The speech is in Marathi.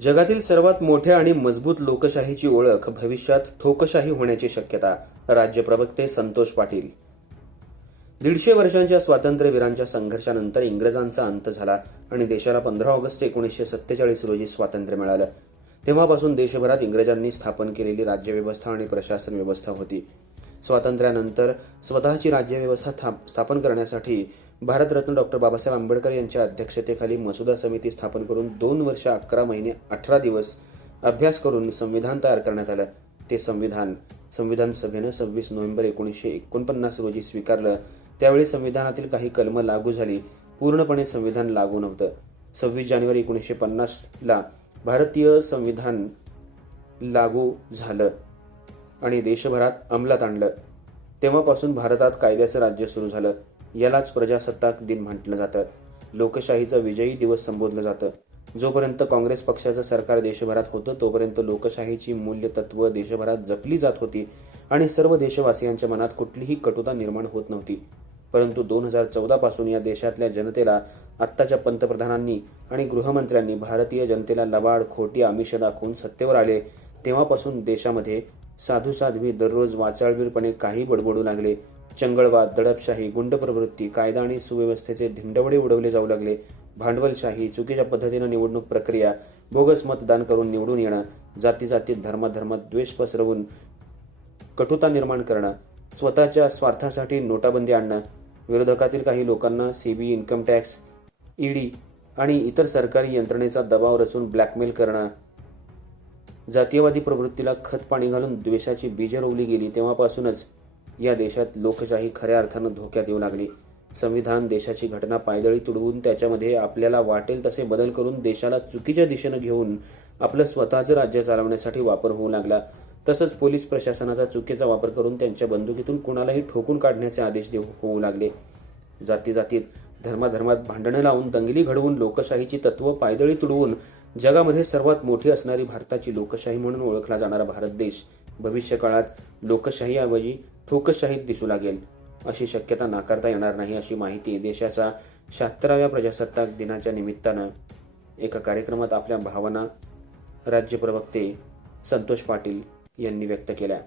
जगातील सर्वात मोठ्या आणि मजबूत लोकशाहीची ओळख भविष्यात ठोकशाही होण्याची शक्यता, राज्य प्रवक्ते संतोष पाटील. 150 वर्षांच्या स्वातंत्र्यवीरांच्या संघर्षानंतर इंग्रजांचा अंत झाला आणि देशाला 15 ऑगस्ट 1947 रोजी स्वातंत्र्य मिळालं. तेव्हापासून देशभरात इंग्रजांनी स्थापन केलेली राज्यव्यवस्था आणि प्रशासन व्यवस्था होती. स्वातंत्र्यानंतर स्वतःची राज्यव्यवस्था स्थापन करण्यासाठी भारतरत्न डॉ. बाबासाहेब आंबेडकर यांच्या अध्यक्षतेखाली मसुदा समिती स्थापन करून 2 वर्ष 11 महिने 18 दिवस अभ्यास करून संविधान तयार करण्यात आलं. ते संविधान सभेनं 26 नोव्हेंबर 1949 रोजी स्वीकारलं. त्यावेळी संविधानातील काही कलमं लागू झाली, पूर्णपणे संविधान लागू नव्हतं. 26 जानेवारी 1950ला भारतीय संविधान लागू झालं आणि देशभरात अंमलात आणलं. तेव्हापासून भारतात कायद्याचं राज्य सुरू झालं. यालाच प्रजासत्ताक दिन म्हटलं जातं. लोकशाहीचा विजयी दिवस संबोधलं जातं. जोपर्यंत काँग्रेस पक्षाचं सरकार देशभरात होतं तोपर्यंत लोकशाहीची मूल्य तत्त्व देशभरात जपली जात होती आणि सर्व देशवासियांच्या मनात कुठलीही कटुता निर्माण होत नव्हती. परंतु 2014 पासून या देशातल्या जनतेला आत्ताच्या पंतप्रधानांनी आणि गृहमंत्र्यांनी भारतीय जनतेला लबाड खोटी आमिषं दाखवून सत्तेवर आले. तेव्हापासून देशामध्ये साधू साध्वी दररोज वाचाळवीरपणे काही बडबडू लागले. चंगळवाद, दडपशाही, गुंड प्रवृत्ती, कायदा आणि सुव्यवस्थेचे धिंडवडे उडवले जाऊ लागले. भांडवलशाही, चुकीच्या पद्धतीनं निवडणूक प्रक्रिया, बोगस मतदान करून निवडून येणं, जातीजातीत धर्मात द्वेष पसरवून कटुता निर्माण करणं, स्वतःच्या स्वार्थासाठी नोटाबंदी आणणं, विरोधकातील काही लोकांना सीबीआय, इन्कम टॅक्स, ईडी आणि इतर सरकारी यंत्रणेचा दबाव रचून ब्लॅकमेल करणं, जातीयवादी प्रवृत्तीला खतपाणी घालून द्वेषाची बीजं रोवली गेली. तेव्हापासूनच या देशात लोकशाही खऱ्या अर्थानं धोक्यात येऊ लागली. संविधान देशाची घटना पायदळी तुडवून त्याच्यामध्ये आपल्याला वाटेल तसे बदल करून देशाला चुकीच्या दिशेनं घेऊन आपलं स्वतःचं राज्य चालवण्यासाठी वापर होऊ लागला. तसंच पोलीस प्रशासनाचा चुकीचा वापर करून त्यांच्या बंदुकीतून कुणालाही ठोकून काढण्याचे आदेश होऊ लागले. जातीजातीत धर्मात भांडणं लावून दंगली घडवून लोकशाहीची तत्त्व पायदळी तुडवून जगामध्ये सर्वात मोठी असणारी भारताची लोकशाही म्हणून ओळखला जाणारा भारत देश भविष्यकाळात लोकशाहीऐवजी ठोकशाहीत दिसू लागेल अशी शक्यता नाकारता येणार नाही, अशी माहिती देशाच्या 76व्या प्रजासत्ताक दिनाच्या निमित्तानं एका कार्यक्रमात आपल्या भावना राज्य प्रवक्ते संतोष पाटील यांनी व्यक्त केल्या.